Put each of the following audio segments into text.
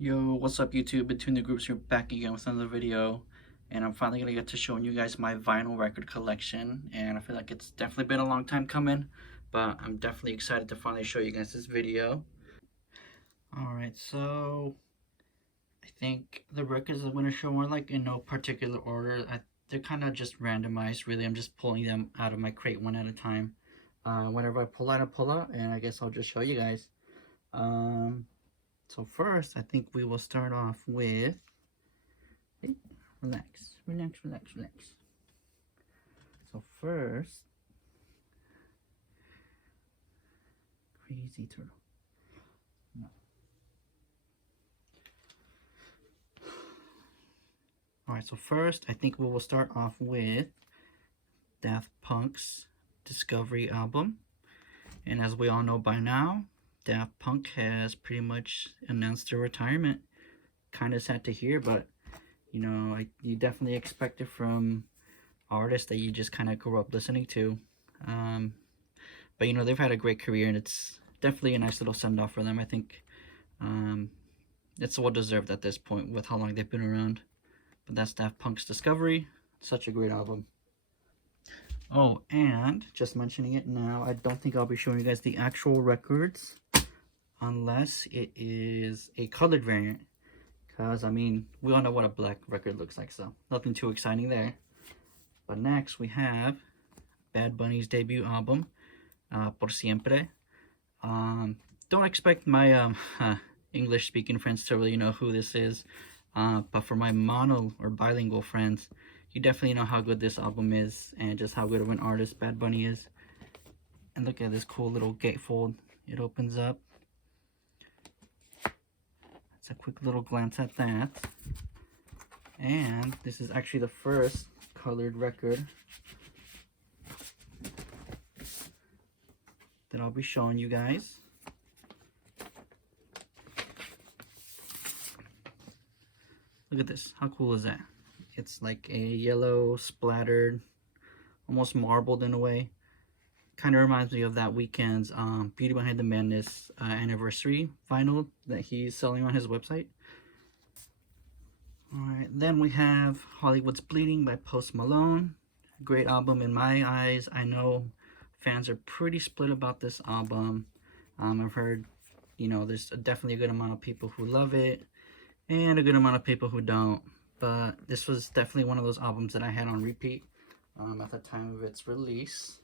Yo, what's up YouTube? Between the groups, we're back again with another video, and I'm finally gonna get to showing you guys my vinyl record collection. And I feel like it's definitely been a long time coming, but I'm definitely excited to finally show you guys this video. Alright, so I think the records I'm gonna show are like in no particular order. They're kind of just randomized, really. I'm just pulling them out of my crate one at a time. Whenever I pull out, and I guess I'll just show you guys. So first, I think we will start off with, hey, relax. So first, crazy turtle. No. All right, so first, I think we will start off with Daft Punk's Discovery album. And as we all know by now, Daft Punk has pretty much announced their retirement. Kind of sad to hear, but you know, you definitely expect it from artists that you just kind of grew up listening to. But you know, they've had a great career, and it's definitely a nice little send-off for them. I think it's well deserved at this point with how long they've been around. But that's Daft Punk's Discovery. Such a great album. Oh, and just mentioning it now, I don't think I'll be showing you guys the actual records unless it is a colored variant, because I mean, we all know what a black record looks like, so nothing too exciting there. But next we have Bad Bunny's debut album, Por Siempre. Don't expect my English speaking friends to really know who this is, but for my mono or bilingual friends, you definitely know how good this album is and just how good of an artist Bad Bunny is. And look at this cool little gatefold. It opens up. That's a quick little glance at that. And this is actually the first colored record that I'll be showing you guys. Look at this. How cool is that? It's like a yellow splattered, almost marbled in a way. Kind of reminds me of that Weeknd's Beauty Behind the Madness anniversary vinyl that he's selling on his website. Alright, then we have Hollywood's Bleeding by Post Malone. Great album in my eyes. I know fans are pretty split about this album. I've heard, you know, there's definitely a good amount of people who love it and a good amount of people who don't. But this was definitely one of those albums that I had on repeat at the time of its release.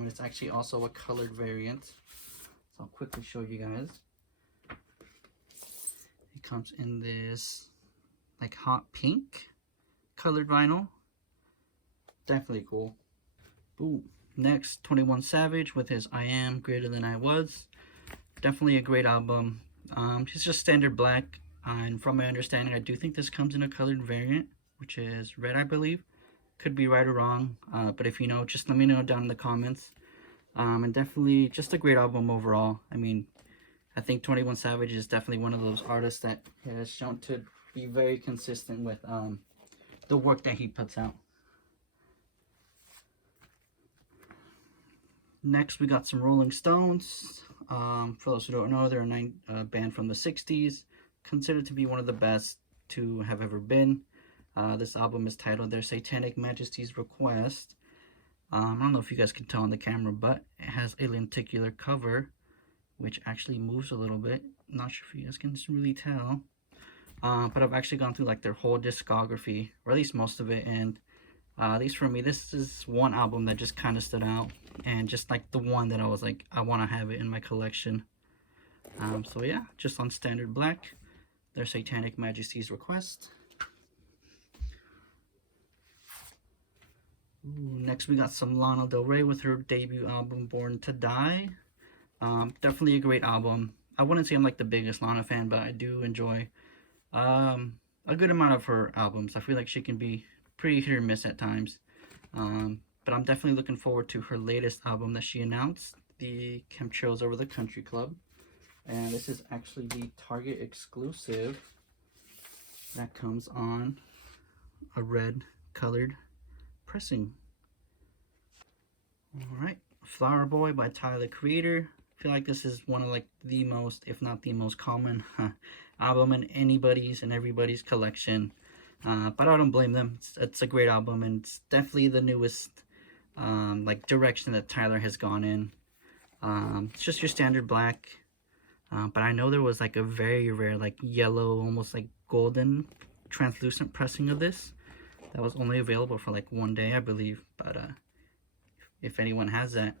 It's actually also a colored variant, so I'll quickly show you guys. It comes in this like hot pink colored vinyl. Definitely cool. Ooh. Next, 21 Savage with his I Am Greater Than I Was. Definitely a great album. It's just standard black, and from my understanding, I do think this comes in a colored variant, which is red, I believe. Could be right or wrong, but if you know, just let me know down in the comments. And definitely just a great album overall. I mean, I think 21 Savage is definitely one of those artists that has shown to be very consistent with the work that he puts out. Next, we got some Rolling Stones. For those who don't know, they're a band from the 60s, considered to be one of the best to have ever been. This album is titled Their Satanic Majesty's Request. I don't know if you guys can tell on the camera, but it has a lenticular cover, which actually moves a little bit. Not sure if you guys can really tell. But I've actually gone through like their whole discography, or at least most of it, and at least for me, this is one album that just kind of stood out, and just like the one that I was like, I want to have it in my collection. So yeah, just on standard black, Their Satanic Majesty's Request. Ooh, next we got some Lana Del Rey with her debut album Born to Die. Definitely a great album. I wouldn't say I'm like the biggest Lana fan, but I do enjoy a good amount of her albums. I feel like she can be pretty hit or miss at times. But I'm definitely looking forward to her latest album that she announced, the Chemtrails Over the Country Club. And this is actually the Target exclusive that comes on a red colored pressing. Alright, Flower Boy by Tyler the Creator. I feel like this is one of like the most, if not the most common album in anybody's and everybody's collection. But I don't blame them. It's a great album, and it's definitely the newest like direction that Tyler has gone in. It's just your standard black, but I know there was like a very rare like yellow, almost like golden translucent pressing of this that was only available for like 1 day, I believe. But if anyone has that,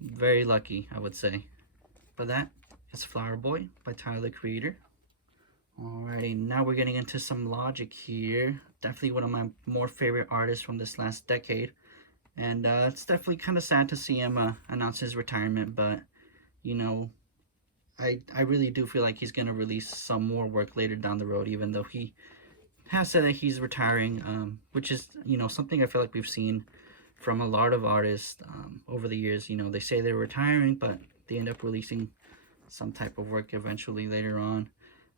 very lucky, I would say. But that is Flower Boy by Tyler, the Creator. Alrighty, now we're getting into some Logic here. Definitely one of my more favorite artists from this last decade. And it's definitely kind of sad to see him announce his retirement, but, you know, I really do feel like he's going to release some more work later down the road, even though he has said that he's retiring, which is, you know, something I feel like we've seen from a lot of artists over the years. You know, they say they're retiring, but they end up releasing some type of work eventually later on.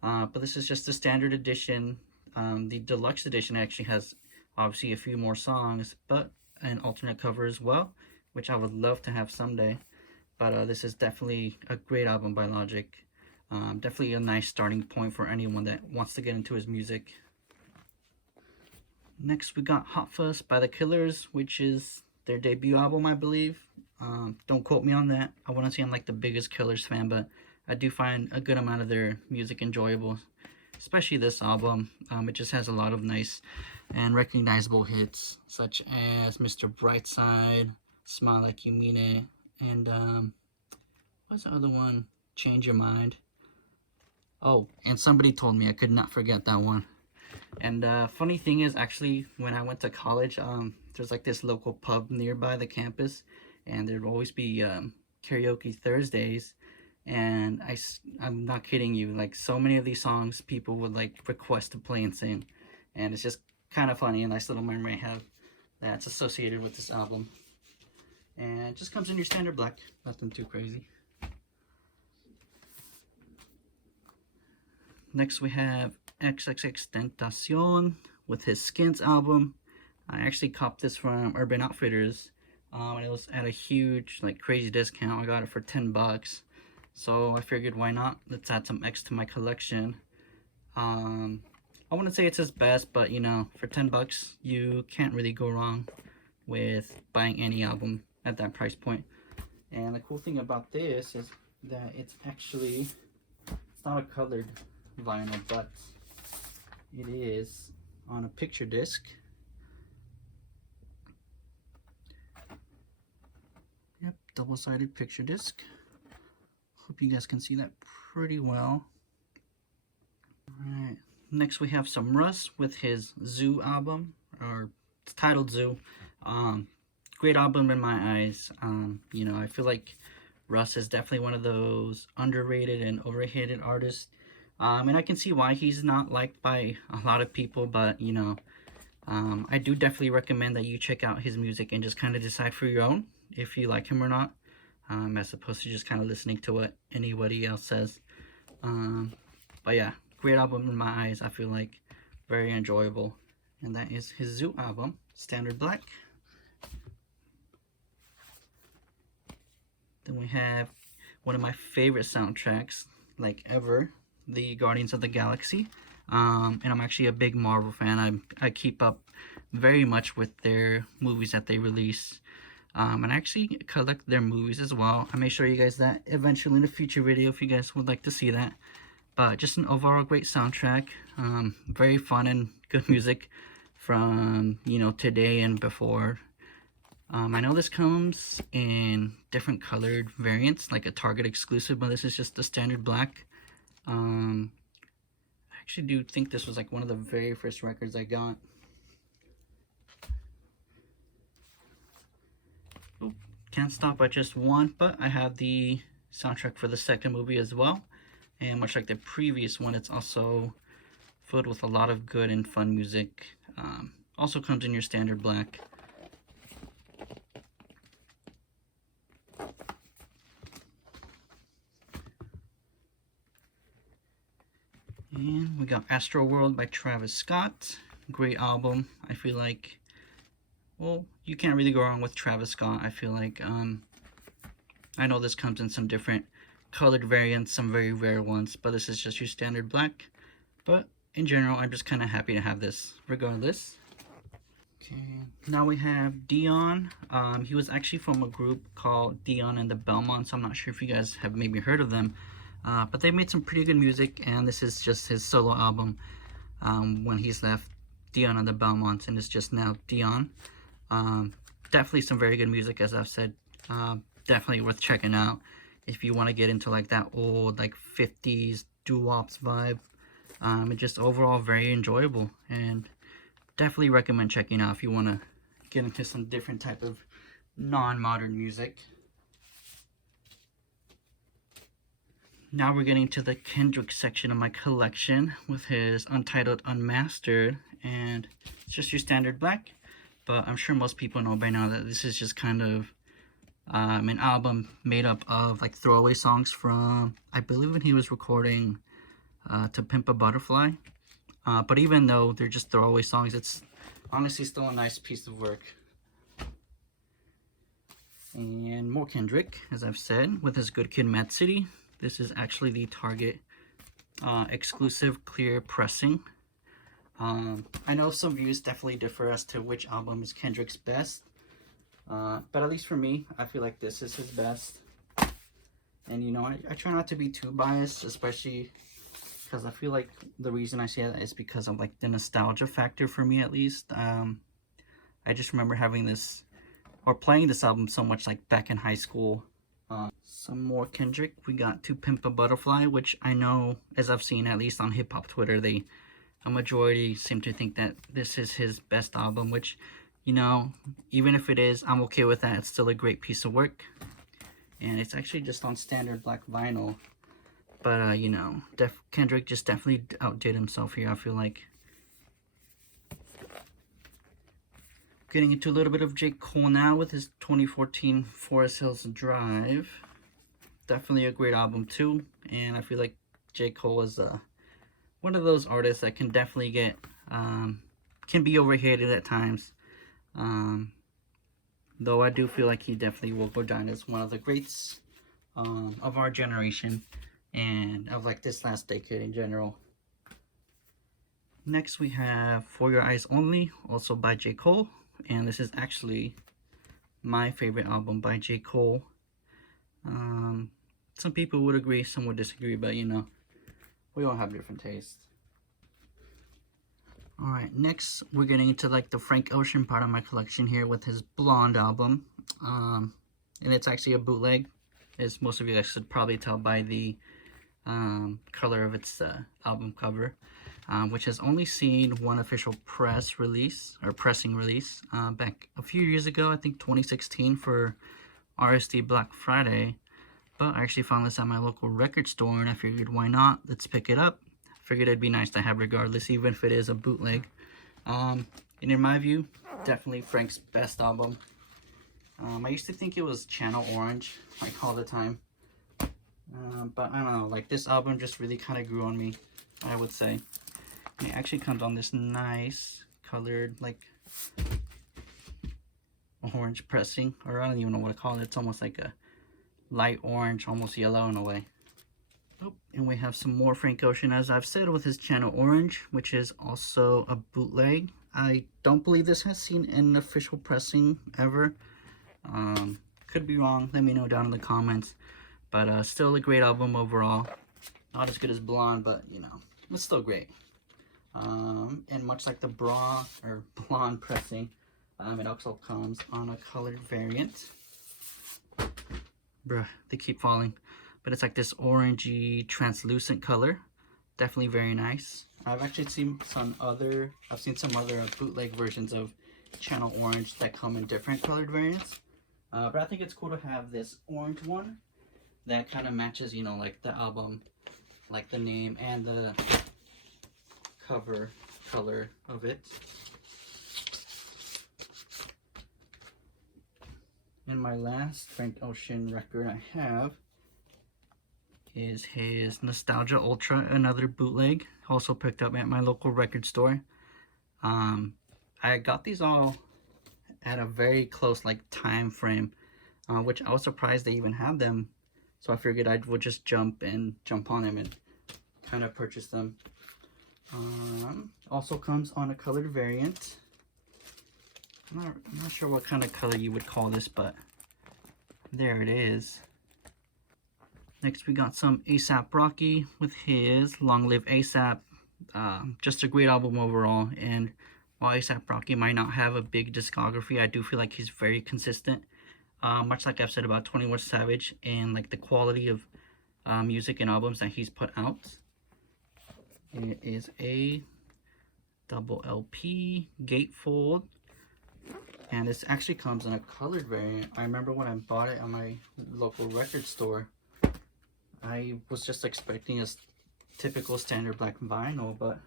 But this is just the standard edition. The deluxe edition actually has obviously a few more songs, but an alternate cover as well, which I would love to have someday. But this is definitely a great album by Logic. Definitely a nice starting point for anyone that wants to get into his music. Next we got Hot Fuss by The Killers, which is their debut album, I believe. Don't quote me on that. I wouldn't say I'm like the biggest Killers fan, but I do find a good amount of their music enjoyable, especially this album. It just has a lot of nice and recognizable hits, such as Mr. Brightside, Smile Like You Mean It, and what's the other one? Change Your Mind. Oh, and Somebody Told Me. I could not forget that one. And funny thing is, actually, when I went to college, there's like this local pub nearby the campus, and there'd always be karaoke Thursdays. And I'm not kidding you, like so many of these songs people would like request to play and sing, and it's just kind of funny, a nice little memory I have that's associated with this album. And it just comes in your standard black, nothing too crazy. Next we have XXXTentacion with his Skins album. I actually copped this from Urban Outfitters, and it was at a huge, like crazy discount. I got it for $10. So I figured, why not? Let's add some X to my collection. I wouldn't say it's his best, but you know, for $10, you can't really go wrong with buying any album at that price point. And the cool thing about this is that it's actually, it's not a colored vinyl, but it is on a picture disc. Yep, double-sided picture disc. Hope you guys can see that pretty well. Alright, next we have some Russ with his Zoo album, or it's titled Zoo. Great album in my eyes. You know, I feel like Russ is definitely one of those underrated and overhated artists. And I can see why he's not liked by a lot of people, but you know, I do definitely recommend that you check out his music and just kind of decide for your own if you like him or not. As opposed to just kind of listening to what anybody else says. But yeah, great album in my eyes. I feel like very enjoyable, and that is his Zoo album, standard black. Then we have one of my favorite soundtracks like ever, the Guardians of the Galaxy. And I'm actually a big Marvel fan. I keep up very much with their movies that they release. And I actually collect their movies as well. I may show you guys that eventually in a future video if you guys would like to see that. But just an overall great soundtrack. Very fun and good music from, you know, today and before. I know this comes in different colored variants, like a Target exclusive, but this is just the standard black. I actually do think this was like one of the very first records I got. Can't Stop at Just One, but I have the soundtrack for the second movie as well, and much like the previous one, it's also filled with a lot of good and fun music. Also comes in your standard black. And we got Astro World by Travis Scott. Great album. I feel like, well, you can't really go wrong with Travis Scott. I feel like, I know this comes in some different colored variants, some very rare ones, but this is just your standard black. But in general, I'm just kind of happy to have this regardless. Okay, now we have Dion. He was actually from a group called Dion and the Belmonts. I'm not sure if you guys have maybe heard of them, but they made some pretty good music, and this is just his solo album when he's left Dion and the Belmonts, and it's just now Dion. Definitely some very good music, as I've said. Definitely worth checking out if you want to get into like that old like 50s doo-wops vibe. And just overall very enjoyable, and definitely recommend checking out if you want to get into some different type of non-modern music. Now we're getting to the Kendrick section of my collection with his Untitled Unmastered, and it's just your standard black, but I'm sure most people know by now that this is just kind of an album made up of like throwaway songs from, I believe, when he was recording To Pimp a Butterfly. But even though they're just throwaway songs, it's honestly still a nice piece of work. And more Kendrick, as I've said, with his Good Kid, Mad City. This is actually the Target exclusive clear pressing. I know some views definitely differ as to which album is Kendrick's best. But at least for me, I feel like this is his best. And you know, I try not to be too biased, especially because I feel like the reason I say that is because of like the nostalgia factor for me, at least. I just remember having this, or playing this album so much like back in high school. Some more Kendrick. We got To Pimp a Butterfly, which I know, as I've seen at least on hip hop Twitter, a majority seem to think that this is his best album, which, you know, even if it is, I'm okay with that. It's still a great piece of work. And it's actually just on standard black vinyl. But, you know, Kendrick just definitely outdid himself here, I feel like. Getting into a little bit of J. Cole now with his 2014 Forest Hills Drive. Definitely a great album too. And I feel like J. Cole is one of those artists that can definitely get, can be overhated at times. Though I do feel like he definitely will go down as one of the greats of our generation. And of like this last decade in general. Next we have For Your Eyes Only, also by J. Cole, and this is actually my favorite album by J. Cole. Some people would agree, some would disagree, but you know, we all have different tastes. Alright, next we're getting into like the Frank Ocean part of my collection here with his Blonde album. And it's actually a bootleg, as most of you guys could probably tell by the color of its album cover, which has only seen one official pressing release back a few years ago, I think 2016 for RSD Black Friday. But I actually found this at my local record store, and I figured, why not? Let's pick it up. Figured it'd be nice to have regardless, even if it is a bootleg. And in my view, definitely Frank's best album. I used to think it was Channel Orange, like all the time. But I don't know, like this album just really kind of grew on me, I would say. And it actually comes on this nice colored, like, orange pressing, or I don't even know what to call it. It's almost like a light orange, almost yellow in a way. Oh, and we have some more Frank Ocean, as I've said, with his Channel Orange, which is also a bootleg. I don't believe this has seen an official pressing ever. Could be wrong, let me know down in the comments. But still a great album overall. Not as good as Blonde, but you know, it's still great. And much like the Blonde pressing, it also comes on a colored variant. Bruh, they keep falling. But it's like this orangey translucent color. Definitely very nice. I've actually seen some other bootleg versions of Channel Orange that come in different colored variants. But I think it's cool to have this orange one that kind of matches, you know, like the album, like the name and the cover color of it. And my last Frank Ocean record I have is his Nostalgia Ultra, another bootleg, also picked up at my local record store. I got these all at a very close like time frame, which I was surprised they even had them so I figured I would just jump on them and kind of purchase them. Also comes on a colored variant. I'm not sure what kind of color you would call this, but there it is. Next we got some A$AP Rocky with his Long Live A$AP. Just a great album overall, and while A$AP Rocky might not have a big discography, I do feel like he's very consistent. Much like I've said about 21 Savage and like the quality of music and albums that he's put out. It is a double LP gatefold, and this actually comes in a colored variant. I remember when I bought it at my local record store, I was just expecting a typical standard black vinyl, but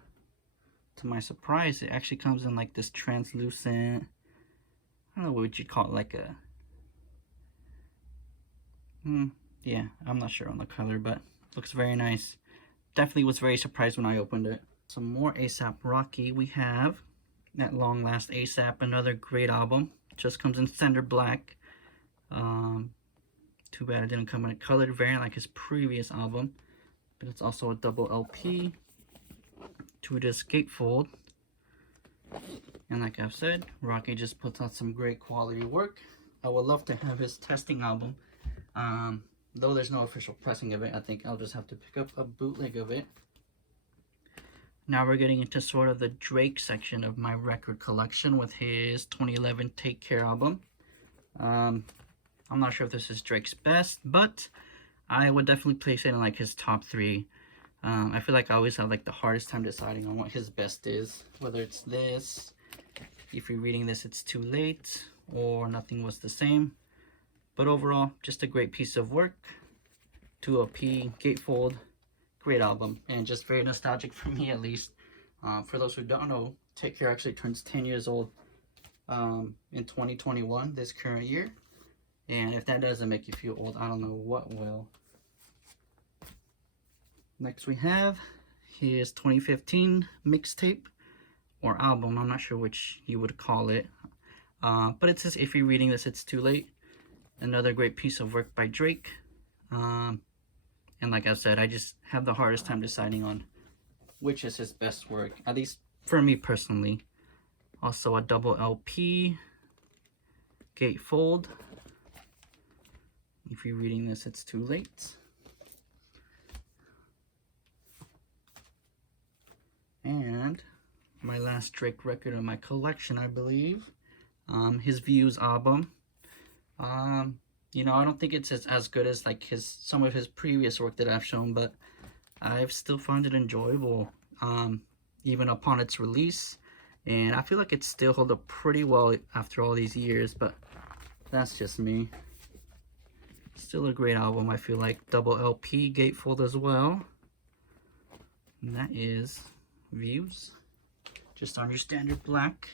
to my surprise, it actually comes in like this translucent, I don't know what you'd call it, like a, yeah, I'm not sure on the color, but looks very nice. Definitely was very surprised when I opened it. Some more A$AP Rocky. We have At Long Last A$AP, another great album. Just comes in standard black. Too bad it didn't come in a colored variant like his previous album, but it's also a double LP, 2-disc gatefold. And like I've said, Rocky just puts out some great quality work. I would love to have his testing album. Though there's no official pressing of it, I think I'll just have to pick up a bootleg of it. Now we're getting into sort of the Drake section of my record collection with his 2011 Take Care album. I'm not sure if this is Drake's best, but I would definitely place it in like his top 3. I feel like I always have like the hardest time deciding on what his best is, whether it's this, if you're reading this, It's Too Late, or Nothing Was the Same. But overall, just a great piece of work. 2LP, gatefold, great album, and just very nostalgic for me at least. For those who don't know, Take Care actually turns 10 years old in 2021, this current year. And if that doesn't make you feel old, I don't know what will. Next we have his 2015 mixtape, or album, I'm not sure which you would call it. But it says, if you're reading this, It's Too Late. Another great piece of work by Drake. And like I said, I just have the hardest time deciding on which is his best work, at least for me personally. Also a double LP gatefold. If you're reading this, It's Too Late. And my last Drake record in my collection, I believe, his Views album. You know, I don't think it's as good as like some of his previous work that I've shown, but I've still found it enjoyable, even upon its release. And I feel like it still held up pretty well after all these years, but that's just me. Still a great album, I feel like. Double LP gatefold as well. And that is Views. Just on your standard black.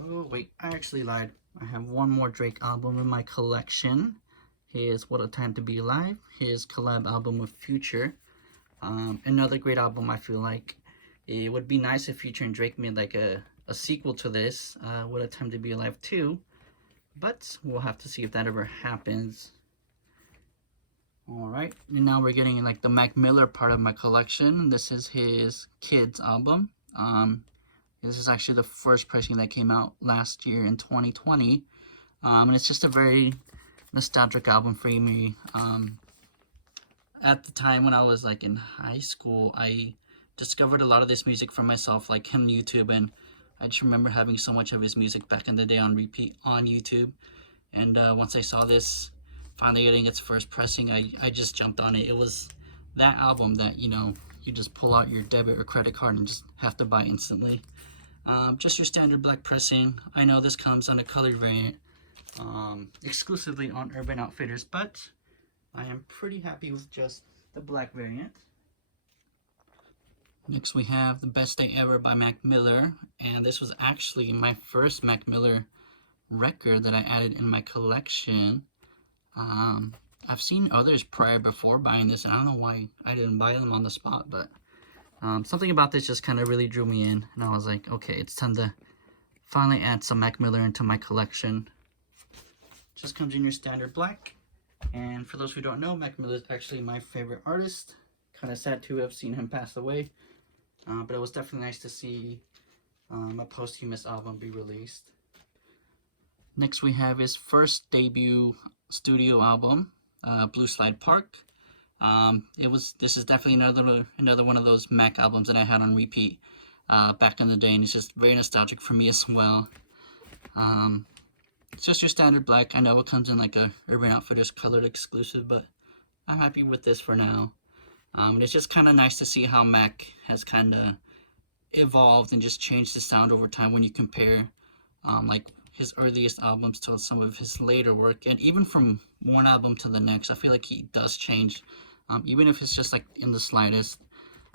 Oh wait, I actually lied. I have one more Drake album in my collection. Here's What a Time to Be Alive. His collab album with Future. Another great album, I feel like. It would be nice if Future and Drake made like a sequel to this, What a Time to Be Alive 2. But we'll have to see if that ever happens. Alright, and now we're getting like the Mac Miller part of my collection. This is his Kids album. This is actually the first pressing that came out last year in 2020. And it's just a very nostalgic album for me. At the time when I was like in high school, I discovered a lot of this music for myself, like on YouTube, and I just remember having so much of his music back in the day on repeat on YouTube. And once I saw this finally getting its first pressing, I just jumped on it. It was that album that, you know, you just pull out your debit or credit card and just have to buy instantly. Just your standard black pressing. I know this comes on a colored variant, exclusively on Urban Outfitters, but I am pretty happy with just the black variant. Next we have The Best Day Ever by Mac Miller, and this was actually my first Mac Miller record that I added in my collection. I've seen others prior before buying this, and I don't know why I didn't buy them on the spot, but something about this just kind of really drew me in, and I was like, okay, it's time to finally add some Mac Miller into my collection. Just comes in your standard black. And for those who don't know, Mac Miller is actually my favorite artist. Kind of sad to have seen him pass away, but it was definitely nice to see a posthumous album be released. Next we have his first debut studio album, Blue Slide Park. This is definitely another one of those Mac albums that I had on repeat back in the day, and it's just very nostalgic for me as well. It's just your standard black. I know it comes in like a Urban Outfitters colored exclusive, but I'm happy with this for now. And it's just kind of nice to see how Mac has kind of evolved and just changed the sound over time when you compare like his earliest albums to some of his later work, and even from one album to the next, I feel like he does change, even if it's just like in the slightest.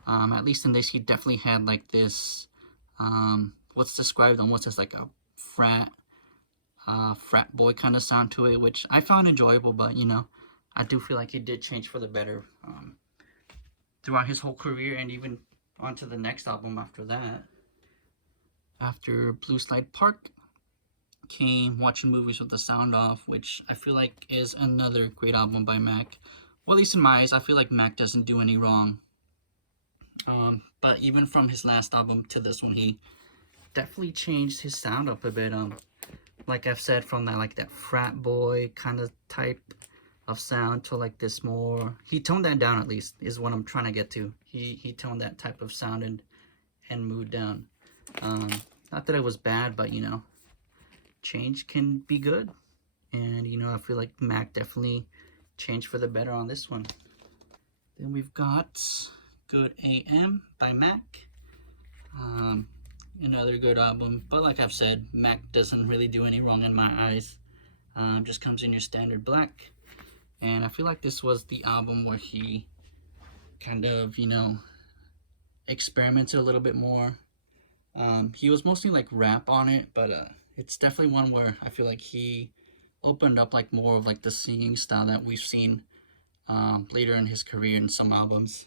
At least in this, he definitely had like this what's described almost as like a frat boy kind of sound to it, which I found enjoyable. But you know, I do feel like he did change for the better throughout his whole career, and even onto the next album after that. After Blue Slide Park came Watching Movies with the Sound Off, which I feel like is another great album by Mac. Well, at least in my eyes, I feel like Mac doesn't do any wrong. But even from his last album to this one, he definitely changed his sound up a bit. Like I've said, from that frat boy kind of type of sound to like this more, he toned that down, at least is what I'm trying to get to. He toned that type of sound and mood down. Not that it was bad, but you know, change can be good, and you know, I feel like Mac definitely changed for the better on this one. Then we've got Good AM by Mac. Another good album, but like I've said, Mac doesn't really do any wrong in my eyes. Just comes in your standard black, and I feel like this was the album where he kind of, you know, experimented a little bit more. He was mostly like rap on it, but it's definitely one where I feel like he opened up like more of like the singing style that we've seen later in his career in some albums.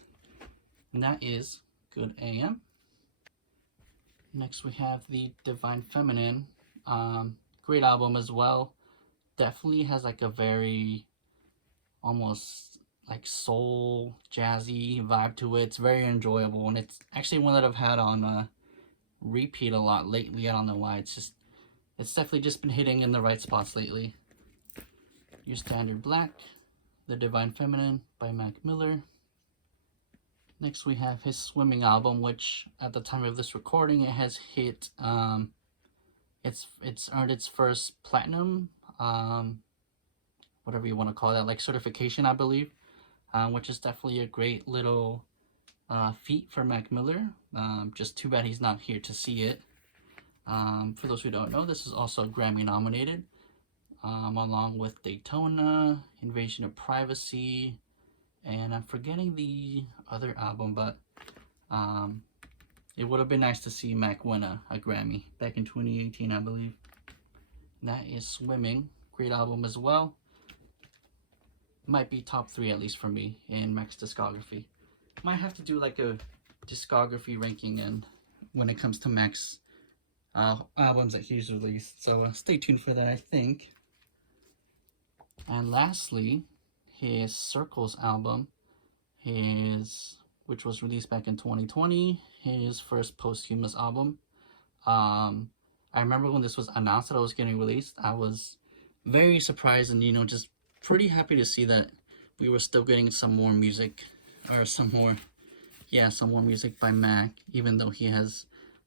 And that is Good AM. Next we have The Divine Feminine. Great album as well. Definitely has like a very almost like soul jazzy vibe to it. It's very enjoyable, and it's actually one that I've had on repeat a lot lately. I don't know why. It's definitely just been hitting in the right spots lately. Your standard black, The Divine Feminine by Mac Miller. Next we have his swimming album, which at the time of this recording, it has hit it's earned its first platinum, whatever you want to call that, like certification, I believe, which is definitely a great little feat for Mac Miller. Just too bad he's not here to see it. For those who don't know, this is also Grammy nominated, along with Daytona, Invasion of Privacy, and I'm forgetting the other album, but it would have been nice to see Mac win a Grammy back in 2018, I believe. And that is Swimming. Great album as well. Might be top 3 at least for me in Mac's discography. Might have to do like a discography ranking and when it comes to Mac's albums that he's released. So stay tuned for that, I think. And lastly, his Circles album, which was released back in 2020, his first posthumous album. I remember when this was announced that it was getting released, I was very surprised and, you know, just pretty happy to see that we were still getting some more music, or some more music by Mac, even though he has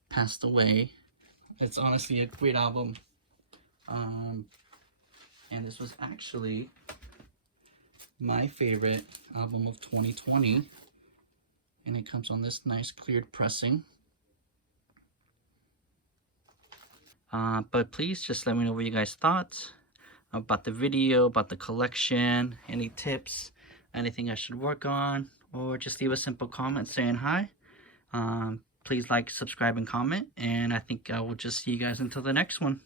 passed away. It's honestly a great album. And this was actually my favorite album of 2020, and it comes on this nice cleared pressing. But please just let me know what you guys thought about the video, about the collection, any tips, anything I should work on, or just leave a simple comment saying hi. Please like, subscribe, and comment, and I think I will just see you guys until the next one.